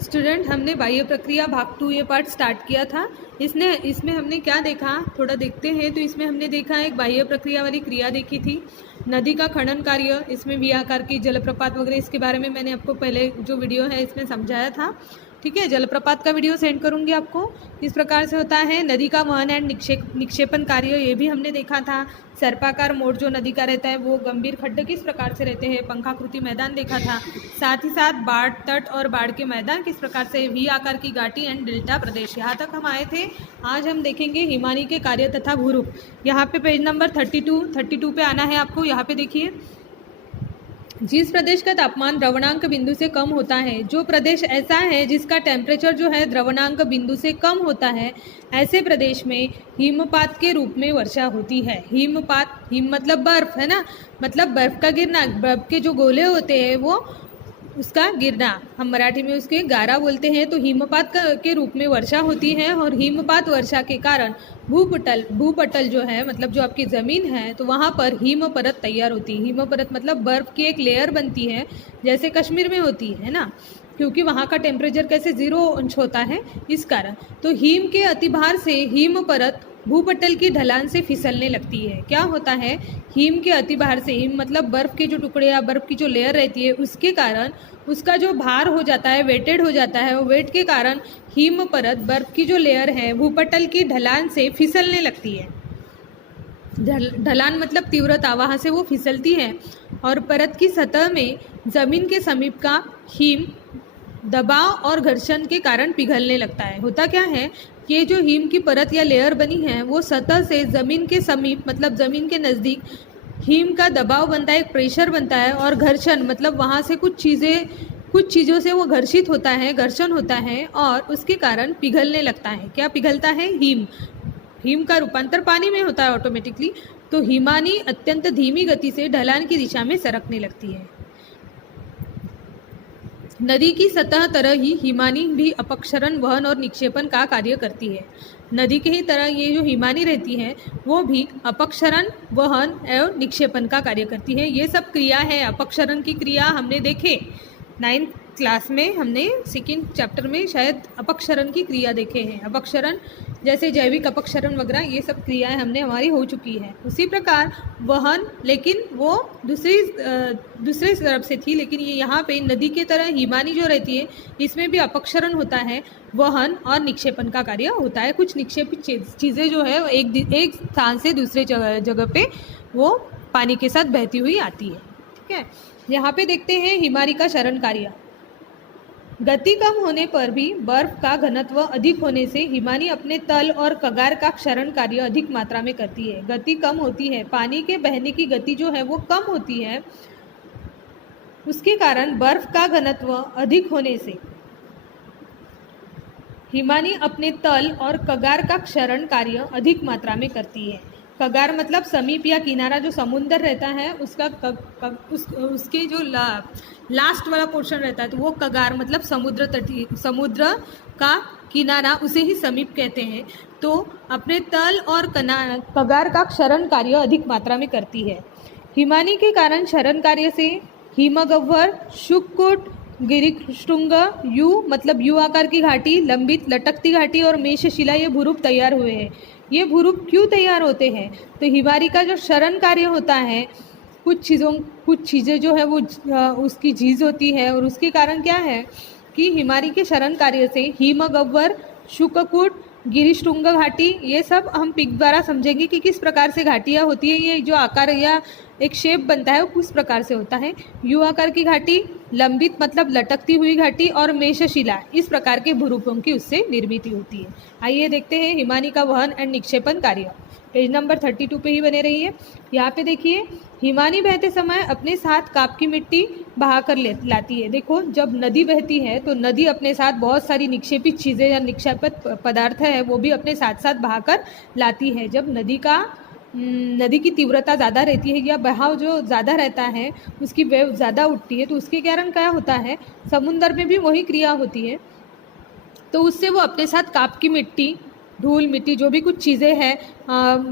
Student, हमने बाह्य प्रक्रिया भाग 2 ये पार्ट स्टार्ट किया था। इसमें हमने क्या देखा, थोड़ा देखते हैं। तो इसमें हमने देखा एक बाह्य प्रक्रिया वाली क्रिया देखी थी, नदी का खनन कार्य, इसमें वी आकार की जलप्रपात वगैरह, इसके बारे में मैंने आपको पहले जो वीडियो है इसमें समझाया था। ठीक है, जलप्रपात का वीडियो सेंड करूंगी आपको। किस प्रकार से होता है नदी का वहन एंड निक्षेपण कार्य, ये भी हमने देखा था। सर्पाकार मोड़ जो नदी का रहता है वो गंभीर खड्डे किस प्रकार से रहते हैं, पंखाकृति मैदान देखा था। साथ ही साथ बाढ़ तट और बाढ़ के मैदान किस प्रकार से, वी आकार की घाटी एंड डेल्टा प्रदेश, यहाँ तक हम आए थे। आज हम देखेंगे हिमानी के कार्य तथा भूरूप। यहाँ पे पेज नंबर 32 पे आना है आपको। यहाँ पे देखिए, जिस प्रदेश का तापमान द्रवणांक बिंदु से कम होता है, जो प्रदेश ऐसा है जिसका टेम्परेचर जो है द्रवणांक बिंदु से कम होता है, ऐसे प्रदेश में हिमपात के रूप में वर्षा होती है। हिमपात, हिम मतलब बर्फ है ना, मतलब बर्फ का गिरना, बर्फ के जो गोले होते हैं वो उसका गिरना, हम मराठी में उसके गारा बोलते हैं। तो हिमपात के रूप में वर्षा होती है। और हिमपात वर्षा के कारण भूपटल जो है, मतलब जो आपकी ज़मीन है, तो वहाँ पर हिम परत तैयार होती है। हिम परत मतलब बर्फ़ की एक लेयर बनती है, जैसे कश्मीर में होती है ना, क्योंकि वहाँ का टेम्परेचर कैसे 0 अंश होता है, इस कारण। तो हिम के अतिभार से हिम परत भूपटल की ढलान से फिसलने लगती है। क्या होता है, हिम के अतिभार से, हिम मतलब बर्फ़ के जो टुकड़े या बर्फ़ की जो लेयर रहती है उसके कारण उसका जो भार हो जाता है, वेटेड हो जाता है, और वेट के कारण हिम परत, बर्फ़ की जो लेयर है, भूपटल की ढलान से फिसलने लगती है। ढलान मतलब तीव्रता, वहाँ से वो फिसलती है और परत की सतह में ज़मीन के समीप का हिम दबाव और घर्षण के कारण पिघलने लगता है। होता क्या है, ये जो हिम की परत या लेयर बनी है वो सतह से ज़मीन के समीप, मतलब ज़मीन के नज़दीक हिम का दबाव बनता है, एक प्रेशर बनता है, और घर्षण मतलब वहाँ से कुछ चीज़ों से वो घर्षित होता है, घर्षण होता है, और उसके कारण पिघलने लगता है। क्या पिघलता है, हिम। हिम का रूपांतर पानी में होता है ऑटोमेटिकली। तो हिमानी अत्यंत धीमी गति से ढलान की दिशा में सरकने लगती है। नदी की सतह तरह ही हिमानी भी अपक्षरण, वहन और निक्षेपण का कार्य करती है। नदी के ही तरह ये जो हिमानी रहती है वो भी अपक्षरण, वहन और निक्षेपण का कार्य करती है। ये सब क्रिया है। अपक्षरण की क्रिया हमने देखे 9th क्लास में, हमने 2nd चैप्टर में शायद अपक्षरण की क्रिया देखे हैं। अपक्षरण जैसे जैविक अपक्षरण वगैरह, ये सब क्रियाएं हमने हमारी हो चुकी है। उसी प्रकार वहन, लेकिन वो दूसरे तरफ से थी, लेकिन ये यहाँ पे नदी के तरह हिमानी जो रहती है इसमें भी अपक्षरण होता है, वहन और निक्षेपण का कार्य होता है। कुछ निक्षेपित चीज़ें जो है एक स्थान से दूसरे जगह पे वो पानी के साथ बहती हुई आती है। ठीक है, यहाँ पे देखते हैं हिमानी का क्षरण कार्य। गति कम होने पर भी बर्फ का घनत्व अधिक होने से हिमानी अपने तल और कगार का क्षरण कार्य अधिक मात्रा में करती है। गति कम होती है, पानी के बहने की गति जो है वो कम होती है, उसके कारण बर्फ का घनत्व अधिक होने से हिमानी अपने तल और कगार का क्षरण कार्य अधिक मात्रा में करती है। कगार मतलब समीप या किनारा, जो समुद्र रहता है उसका उसके जो लास्ट वाला पोर्शन रहता है, तो वो कगार मतलब समुद्र का किनारा, उसे ही समीप कहते हैं। तो अपने तल और कगार का क्षरण कार्य अधिक मात्रा में करती है। हिमानी के कारण क्षरण कार्य से हिमगह्वर, शुककुट, गिरिशृंग, यू मतलब यू आकार की घाटी, लंबित लटकती घाटी और मेषशिला, ये भूरूप तैयार हुए हैं। ये भूरूप क्यों तैयार होते हैं, तो हिमानी का जो क्षरण कार्य होता है, कुछ चीज़ें जो है वो उसकी झीज होती है, और उसके कारण क्या है कि हिमानी के क्षरण कार्य से हिमगह्वर, शुककुट, गिरिशृंग घाटी, ये सब हम पिक द्वारा समझेंगे कि किस प्रकार से घाटियाँ होती है। ये जो आकार या एक शेप बनता है वो किस प्रकार से होता है। यू आकार की घाटी, लंबित मतलब लटकती हुई घाटी, और मेषशिला, इस प्रकार के भूरूपों की उससे निर्मित होती है। आइए देखते हैं हिमानी का वहन एंड निक्षेपण कार्य। पेज नंबर 32 पे ही बने रहिए। यहाँ पे देखिए, हिमानी बहते समय अपने साथ काप की मिट्टी बहा कर लाती है। देखो, जब नदी बहती है तो नदी अपने साथ बहुत सारी निक्षेपित चीज़ें या निक्षेपित पदार्थ है वो भी अपने साथ साथ बहा कर लाती है। जब नदी की तीव्रता ज़्यादा रहती है या बहाव जो ज़्यादा रहता है, उसकी वेव ज़्यादा उठती है, तो उसके कारण क्या होता है, समुद्र में भी वही क्रिया होती है। तो उससे वो अपने साथ काप की मिट्टी, धूल मिट्टी, जो भी कुछ चीज़ें हैं,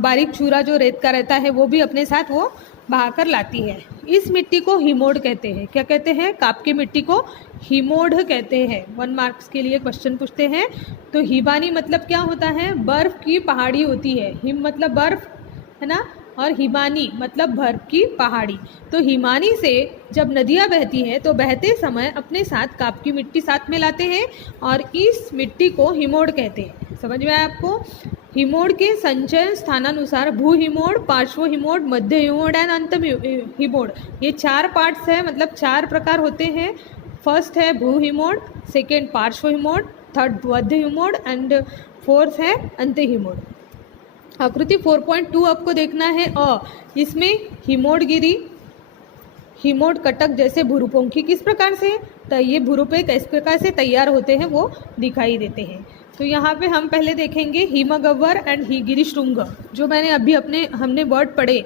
बारीक चूरा जो रेत का रहता है, वो भी अपने साथ वो बहा कर लाती है। इस मिट्टी को हिमोड कहते हैं। क्या कहते हैं? काप की मिट्टी को हिमोड कहते हैं। 1 मार्क्स के लिए क्वेश्चन पूछते हैं। तो हिमानी मतलब क्या होता है? बर्फ की पहाड़ी होती है। हिम मतलब बर्फ है ना, और हिमानी मतलब बर्फ की पहाड़ी। तो हिमानी से जब नदियाँ बहती हैं तो बहते समय अपने साथ काप की मिट्टी साथ में लाते हैं और इस मिट्टी को हिमोड कहते हैं। समझ में आया आपको? हिमोड के संचय स्थानानुसार भू हिमोड, पार्श्व हिमोड, मध्य हिमोड एंड अंत हिमोड, ये 4 पार्ट्स है, मतलब 4 प्रकार होते हैं। फर्स्ट है भू हिमोड, सेकेंड पार्श्व हिमोड, थर्ड मध्य हिमोड एंड फोर्थ है अंत हिमोड। आकृति 4.2 आपको देखना है। इसमें हिमोडगिरी, हिमोड कटक जैसे भूरूपों की किस प्रकार से, तो ये भूरूपे किस प्रकार से तैयार होते हैं वो दिखाई देते हैं। तो यहाँ पे हम पहले देखेंगे हिमगह्वर एंड गिरिशृंग, जो मैंने अभी हमने वर्ड पढ़े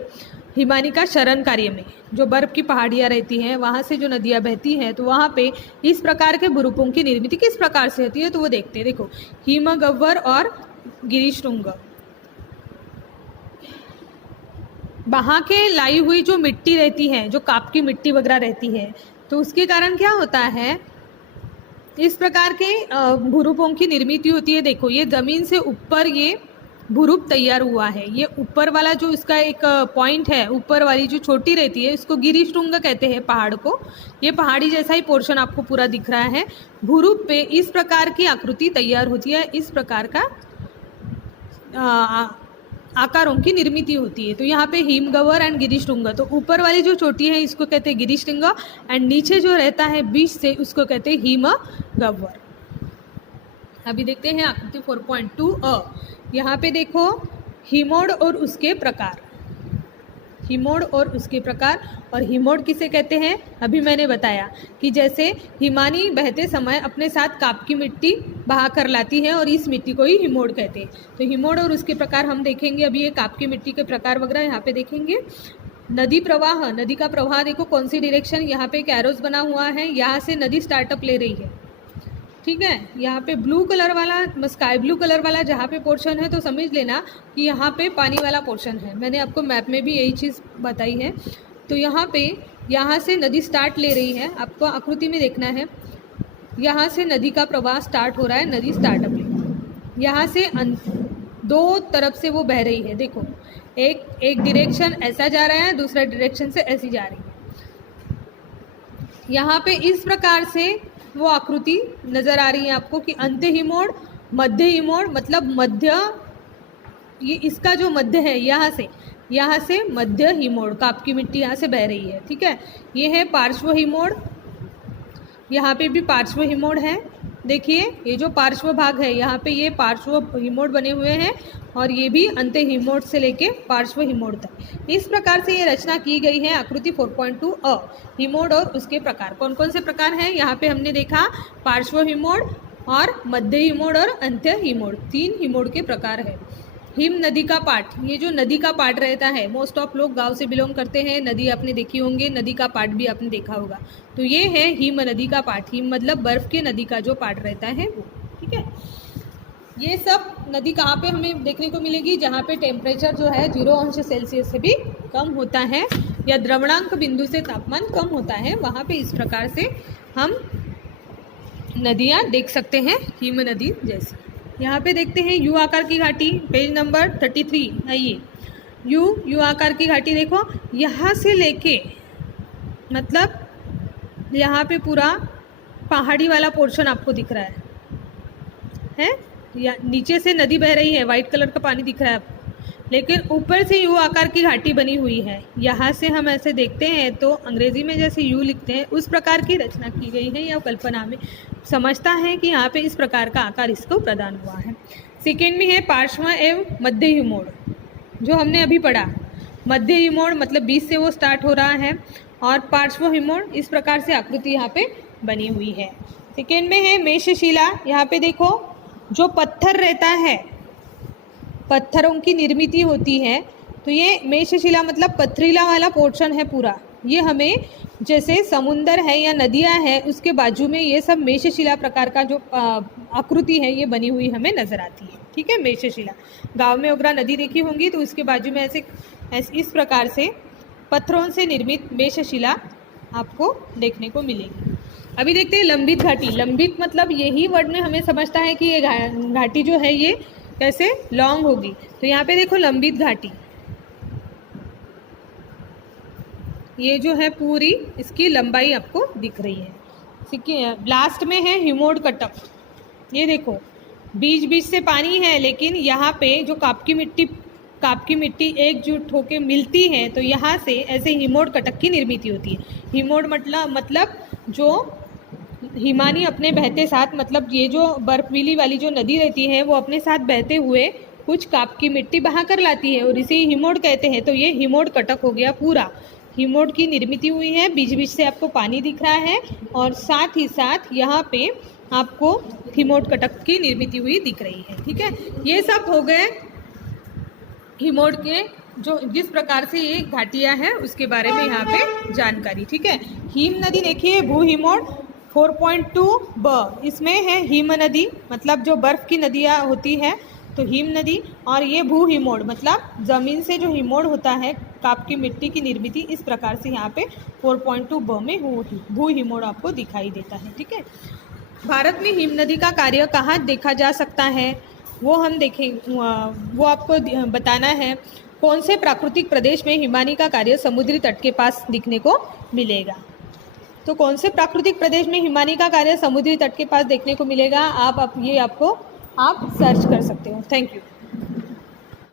हिमानी शरण कार्य में। जो बर्फ़ की पहाड़ियाँ रहती हैं वहाँ से जो नदियाँ बहती हैं तो वहाँ पे इस प्रकार के भूरूपों की निर्मित किस प्रकार से होती है, तो वो देखते हैं। देखो, हिमगह्वर और गिरिशृंग, वहाँ के लाई हुई जो मिट्टी रहती है, जो काप की मिट्टी वगैरह रहती है, तो उसके कारण क्या होता है, इस प्रकार के भूरूपों की निर्मित होती है। देखो, ये ज़मीन से ऊपर ये भूरूप तैयार हुआ है। ये ऊपर वाला जो इसका एक पॉइंट है, ऊपर वाली जो छोटी रहती है, इसको गिरिशृंग कहते हैं पहाड़ को। ये पहाड़ी जैसा ही पोर्शन आपको पूरा दिख रहा है। भूरूप पे इस प्रकार की आकृति तैयार होती है, इस प्रकार का आकारों की निर्मित होती है। तो यहाँ पे हिमगह्वर एंड गिरिशृंग, तो ऊपर वाली जो चोटी है इसको कहते हैं गिरिशृंग एंड नीचे जो रहता है बीच से उसको कहते हैं हिमगह्वर। अभी देखते हैं आकृति 4.2 यहाँ पे देखो, हिमोड और उसके प्रकार। हिमोड और उसके प्रकार, और हिमोड किसे कहते हैं अभी मैंने बताया कि जैसे हिमानी बहते समय अपने साथ काप की मिट्टी बहा कर लाती है और इस मिट्टी को ही हिमोड कहते हैं। तो हिमोड और उसके प्रकार हम देखेंगे। अभी ये काप की मिट्टी के प्रकार वगैरह यहाँ पे देखेंगे। नदी प्रवाह, नदी का प्रवाह देखो कौन सी डायरेक्शन, यहाँ पे एक एरोस बना हुआ है, यहाँ से नदी स्टार्टअप ले रही है। ठीक है, यहाँ पे ब्लू कलर वाला, स्काई ब्लू कलर वाला जहाँ पे पोर्शन है तो समझ लेना कि यहाँ पे पानी वाला पोर्शन है। मैंने आपको मैप में भी यही चीज़ बताई है। तो यहाँ से नदी स्टार्ट ले रही है, आपको आकृति में देखना है। यहाँ से नदी का प्रवाह स्टार्ट हो रहा है, नदी स्टार्टअप ले, यहाँ से दो तरफ से वो बह रही है। देखो, एक डायरेक्शन ऐसा जा रहा है, दूसरा डायरेक्शन से ऐसी जा रही है। यहाँ पे इस प्रकार से वो आकृति नज़र आ रही है आपको कि अंत हिमोड, मध्य हिमोड, मतलब मध्य, ये इसका जो मध्य है यहाँ से मध्य हिमोड, काप की मिट्टी यहाँ से बह रही है। ठीक है, ये है पार्श्व हिमोड, यहाँ पे भी पार्श्व हिमोड है। देखिए, ये जो पार्श्व भाग है यहाँ पे ये पार्श्व हिमोड बने हुए हैं और ये भी अंत हिमोड से लेके पार्श्व हिमोड तक। इस प्रकार से ये रचना की गई है आकृति 4.2 हिमोड और उसके प्रकार। कौन कौन से प्रकार हैं यहाँ पे हमने देखा, पार्श्व हिमोड और मध्य हिमोड और अंत्य हिमोड, 3 हिमोड के प्रकार है। हिम नदी का पाट, ये जो नदी का पाट रहता है, मोस्ट ऑफ लोग गांव से बिलोंग करते हैं, नदी आपने देखी होंगे, नदी का पाट भी आपने देखा होगा। तो ये है हिम नदी का पाट। हिम मतलब बर्फ के नदी का जो पाट रहता है वो। ठीक है, ये सब नदी कहाँ पे हमें देखने को मिलेगी, जहाँ पे टेम्परेचर जो है 0° से भी कम होता है या द्रवणांक बिंदु से तापमान कम होता है, वहाँ पे इस प्रकार से हम नदियाँ देख सकते हैं, हिम नदी जैसी। यहाँ पे देखते हैं यू आकार की घाटी, पेज नंबर 33। आइए, यू आकार की घाटी देखो, यहाँ से लेके मतलब यहाँ पे पूरा पहाड़ी वाला पोर्शन आपको दिख रहा है? या नीचे से नदी बह रही है, वाइट कलर का पानी दिख रहा है आपको, लेकिन ऊपर से यू आकार की घाटी बनी हुई है। यहाँ से हम ऐसे देखते हैं तो अंग्रेजी में जैसे यू लिखते हैं उस प्रकार की रचना की गई है, या कल्पना में समझता है कि यहाँ पे इस प्रकार का आकार इसको प्रदान हुआ है। सेकेंड में है पार्श्व एवं मध्य हिमोड, जो हमने अभी पढ़ा। मध्य हिमोड मतलब बीच से वो स्टार्ट हो रहा है, और पार्श्व हिमोड इस प्रकार से आकृति यहाँ पे बनी हुई है। सेकेंड में है मेषशिला। यहाँ पे देखो, जो पत्थर रहता है, पत्थरों की निर्मित होती है, तो ये मेषशिला मतलब पथरीला वाला पोर्शन है पूरा। ये हमें जैसे समुंदर है या नदियाँ हैं उसके बाजू में ये सब मेषशिला प्रकार का जो आकृति है ये बनी हुई हमें नज़र आती है। ठीक है, मेषशिला गांव में ओगरा नदी देखी होंगी तो उसके बाजू में ऐसे इस प्रकार से पत्थरों से निर्मित वेशशिला आपको देखने को मिलेगी। अभी देखते हैं लंबित घाटी। लंबित मतलब यही वर्ड में हमें समझता है कि ये घाटी जो है ये कैसे लॉन्ग होगी। तो यहाँ पे देखो लंबित घाटी, ये जो है पूरी इसकी लंबाई आपको दिख रही है। ठीक है, लास्ट में है हिमोड कटक। ये देखो बीच बीच से पानी है, लेकिन यहाँ पे जो काप की मिट्टी एकजुट होके मिलती है, तो यहाँ से ऐसे हिमोड कटक की निर्मित होती है। हिमोड मतलब जो हिमानी अपने बहते साथ, मतलब ये जो बर्फीली वाली जो नदी रहती है वो अपने साथ बहते हुए कुछ काप की मिट्टी बहा कर लाती है और इसे हिमोड कहते हैं। तो ये हिमोड कटक हो गया पूरा। हिमोड की निर्मित हुई है, बीच बीच से आपको पानी दिख रहा है और साथ ही साथ यहाँ पे आपको हिमोड कटक की निर्मित हुई दिख रही है। ठीक है, ये सब हो गए हिमोड के जो जिस प्रकार से ये घाटियाँ हैं उसके बारे में यहाँ पे जानकारी। ठीक है, हिम नदी देखिए, भू हिमोड 4.2 ब, इसमें है हिम नदी, मतलब जो बर्फ की नदियाँ होती है तो हिम नदी, और ये भू हिमोड मतलब ज़मीन से जो हिमोड होता है काप की मिट्टी की निर्मित, इस प्रकार से यहाँ पे 4.2 ब में भू हिमोड आपको दिखाई देता है। ठीक है, भारत में हिम नदी का कार्य कहाँ देखा जा सकता है वो हम देखें, वो आपको बताना है। कौन से प्राकृतिक प्रदेश में हिमानी का कार्य समुद्री तट के पास दिखने को मिलेगा। तो कौन से प्राकृतिक प्रदेश में हिमानी का कार्य समुद्री तट के पास देखने को मिलेगा, आप ये आपको आप सर्च कर सकते हो। Thank you.